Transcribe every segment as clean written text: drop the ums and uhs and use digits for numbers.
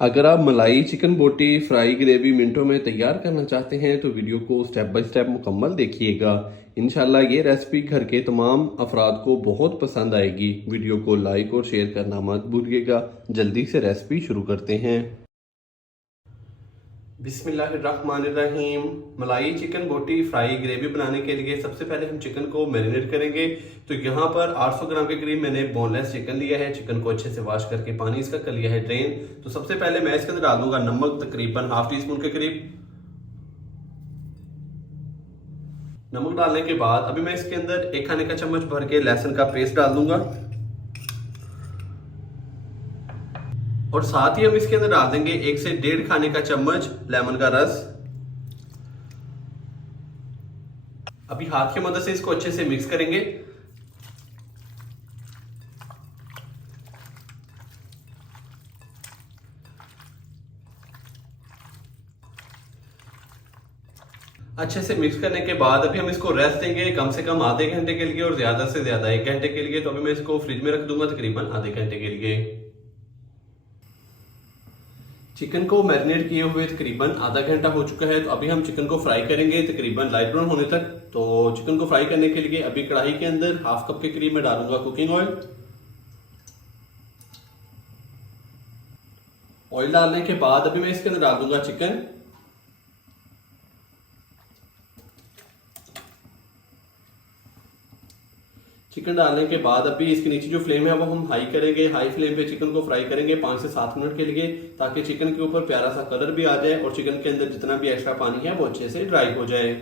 अगर आप मलाई चिकन बोटी फ्राई ग्रेवी मिनटों में तैयार करना चाहते हैं तो वीडियो को स्टेप बाय स्टेप मुकम्मल देखिएगा। इंशाल्लाह ये रेसिपी घर के तमाम अफराद को बहुत पसंद आएगी। वीडियो को लाइक और शेयर करना मत भूलिएगा। जल्दी से रेसिपी शुरू करते हैं। बिस्मिल्लाहिर्रहमानिर्रहीम। मलाई चिकन बोटी फ्राई ग्रेवी बनाने के लिए सबसे पहले हम चिकन को मैरिनेट करेंगे। तो यहाँ पर 800 ग्राम के करीब मैंने बोनलेस चिकन लिया है। चिकन को अच्छे से वॉश करके पानी इसका कर लिया है ड्रेन। तो सबसे पहले मैं इसके अंदर डाल दूंगा नमक, तकरीबन हाफ टी स्पून के करीब। नमक डालने के बाद अभी मैं इसके अंदर 1 खाने का चम्मच भर के लहसुन का पेस्ट डाल दूंगा और साथ ही हम इसके अंदर डाल देंगे 1 से 1.5 खाने का चम्मच लेमन का रस। अभी हाथ की मदद से इसको अच्छे से मिक्स करेंगे। अच्छे से मिक्स करने के बाद अभी हम इसको रेस्ट देंगे कम से कम आधे घंटे के लिए और ज्यादा से ज्यादा 1 घंटे के लिए। तो अभी मैं इसको फ्रिज में रख दूंगा तकरीबन आधे घंटे के लिए। चिकन को मैरिनेट किए हुए तकरीबन आधा घंटा हो चुका है। तो अभी हम चिकन को फ्राई करेंगे तकरीबन लाइट ब्राउन होने तक। तो चिकन को फ्राई करने के लिए अभी कढ़ाई के अंदर हाफ कप के करीब मैं डालूंगा कुकिंग ऑयल। ऑयल डालने के बाद अभी मैं इसके अंदर डाल दूंगा चिकन। चिकन डालने के बाद अभी इसके नीचे जो फ्लेम है वो हम हाई करेंगे। हाई फ्लेम पे चिकन को फ्राई करेंगे 5 से 7 मिनट के लिए, ताकि चिकन के ऊपर प्यारा सा कलर भी आ जाए और चिकन के अंदर जितना भी एक्स्ट्रा पानी है वो अच्छे से ड्राई हो जाए।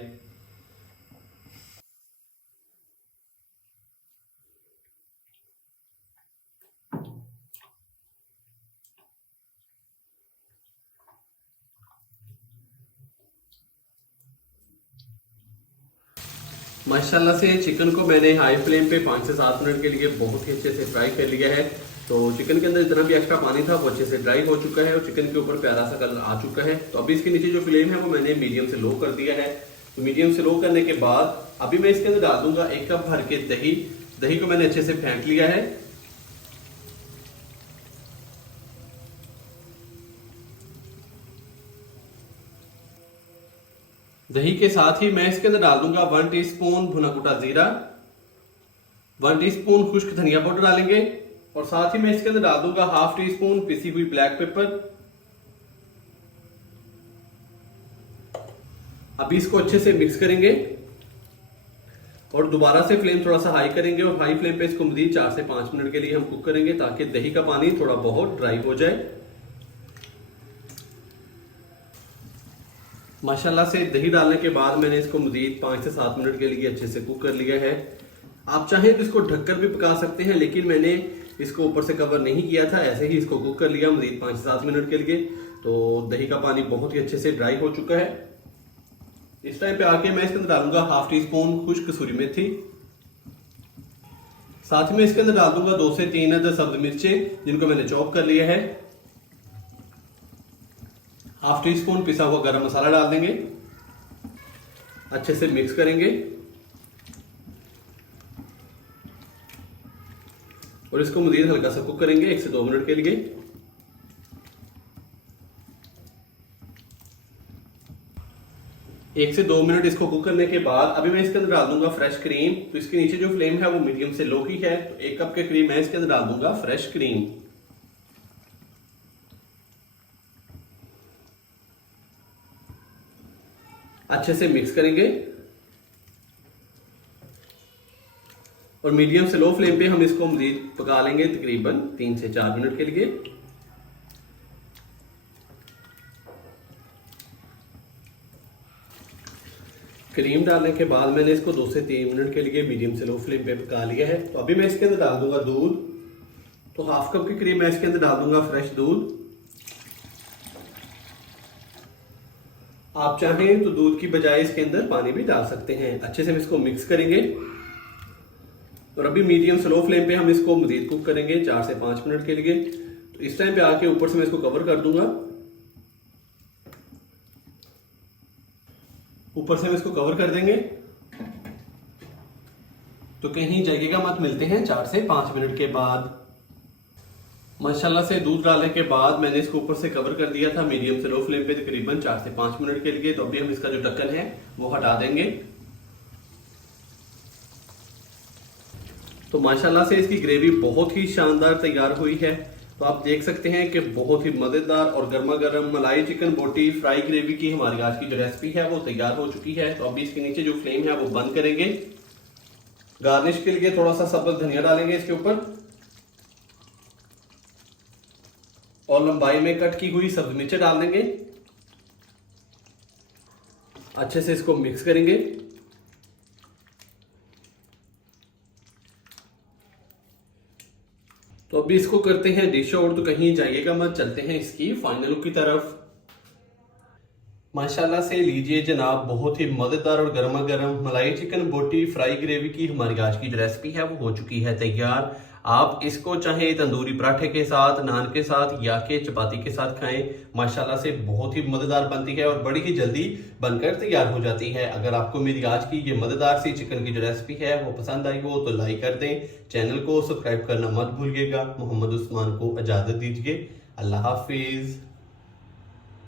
माशाल्लाह से चिकन को मैंने हाई फ्लेम पे 5 से 7 मिनट के लिए बहुत ही अच्छे से फ्राई कर लिया है। तो चिकन के अंदर जितना भी एक्स्ट्रा पानी था वो अच्छे से ड्राई हो चुका है और चिकन के ऊपर प्यारा सा कलर आ चुका है। तो अभी इसके नीचे जो फ्लेम है वो मैंने मीडियम से लो कर दिया है। तो मीडियम से लो करने के बाद अभी मैं इसके अंदर डाल दूंगा 1 कप भर के दही। दही को मैंने अच्छे से फेंट लिया है। दही के साथ ही मैं इसके अंदर डाल दूंगा 1 टीस्पून भुना कुटा जीरा, 1 टीस्पून खुश्क धनिया पाउडर डालेंगे और साथ ही मैं इसके अंदर डाल दूंगा हाफ टी स्पून पिसी हुई ब्लैक पेपर। अभी इसको अच्छे से मिक्स करेंगे और दोबारा से फ्लेम थोड़ा सा हाई करेंगे और हाई फ्लेम पे इसको मजीद 4 से 5 मिनट के लिए हम कुक करेंगे, ताकि दही का पानी थोड़ा बहुत ड्राई हो जाए। माशाल्लाह से दही डालने के बाद मैंने इसको मजीद 5 से 7 मिनट के लिए अच्छे से कुक कर लिया है। आप चाहें तो इसको ढककर भी पका सकते हैं, लेकिन मैंने इसको ऊपर से कवर नहीं किया था, ऐसे ही इसको कुक कर लिया मजीद 5 से 7 मिनट के लिए। तो दही का पानी बहुत ही अच्छे से ड्राई हो चुका है। इस टाइम पे आके मैं इसके अंदर डालूंगा हाफ टी स्पून खुश्क कसूरी मेथी। साथ में इसके अंदर डाल दूंगा 2 से 3 अदद सब्ज मिर्चें जिनको मैंने चॉप कर लिया है। हाफ टी स्पून पिसा हुआ गरम मसाला डाल देंगे। अच्छे से मिक्स करेंगे और इसको मजीद हल्का सा कुक करेंगे 1 से 2 मिनट के लिए। एक से 2 मिनट इसको कुक करने के बाद अभी मैं इसके अंदर डाल दूंगा फ्रेश क्रीम। तो इसके नीचे जो फ्लेम है वो मीडियम से लो ही है। तो 1 कप के करीब मैं इसके अंदर डाल दूंगा फ्रेश क्रीम। अच्छे से मिक्स करेंगे और मीडियम से लो फ्लेम पे हम इसको मजीद पका लेंगे तकरीबन 3 से 4 मिनट के लिए। क्रीम डालने के बाद मैंने इसको 2 से 3 मिनट के लिए मीडियम से लो फ्लेम पे पका लिया है। तो अभी मैं इसके अंदर डाल दूंगा दूध। तो हाफ कप के करीब मैं इसके अंदर डाल दूंगा फ्रेश दूध। आप चाहें तो दूध की बजाय इसके अंदर पानी भी डाल सकते हैं। अच्छे से हम इसको मिक्स करेंगे और अभी मीडियम से लो फ्लेम पे हम इसको मजीद कुक करेंगे 4 से 5 मिनट के लिए। तो इस टाइम पे आके ऊपर से मैं इसको कवर कर दूंगा। ऊपर से हम इसको कवर कर देंगे तो कहीं जाइएगा मत। मिलते हैं 4 से 5 मिनट के बाद। माशाल्लाह से दूध डालने के बाद मैंने इसको ऊपर से कवर कर दिया था मीडियम से लो फ्लेम पे तकरीबन 4 से 5 मिनट के लिए। तो अभी हम इसका जो ढक्कन है वो हटा देंगे। तो माशाल्लाह से इसकी ग्रेवी बहुत ही शानदार तैयार हुई है। तो आप देख सकते हैं कि बहुत ही मजेदार और गर्मा गर्म मलाई चिकन बोटी फ्राई ग्रेवी की हमारी आज की जो रेसिपी है वो तैयार हो चुकी है। तो अभी इसके नीचे जो फ्लेम है वो बंद करेंगे। गार्निश के लिए थोड़ा सा सब्ज धनिया डालेंगे इसके ऊपर और लंबाई में कट की हुई सब्ज मिर्च डाल देंगे। अच्छे से इसको मिक्स करेंगे। तो अभी इसको करते हैं डिश आउट। तो कहीं जाइएगा मत, चलते हैं इसकी फाइनल लुक की तरफ। माशाल्लाह से लीजिए जनाब, बहुत ही मजेदार और गर्मा गर्म मलाई चिकन बोटी फ्राई ग्रेवी की हमारी आज की जो रेसिपी है वो हो चुकी है तैयार। आप इसको चाहे तंदूरी पराठे के साथ, नान के साथ या के चपाती के साथ खाएं। माशाल्लाह से बहुत ही मजेदार बनती है और बड़ी ही जल्दी बनकर तैयार हो जाती है। अगर आपको मेरी आज की ये मजेदार सी चिकन की जो रेसिपी है वो पसंद आई हो तो लाइक कर दें, चैनल को सब्सक्राइब करना मत भूलिएगा। मोहम्मद उस्मान को इजाजत दीजिए। अल्लाह हाफिज।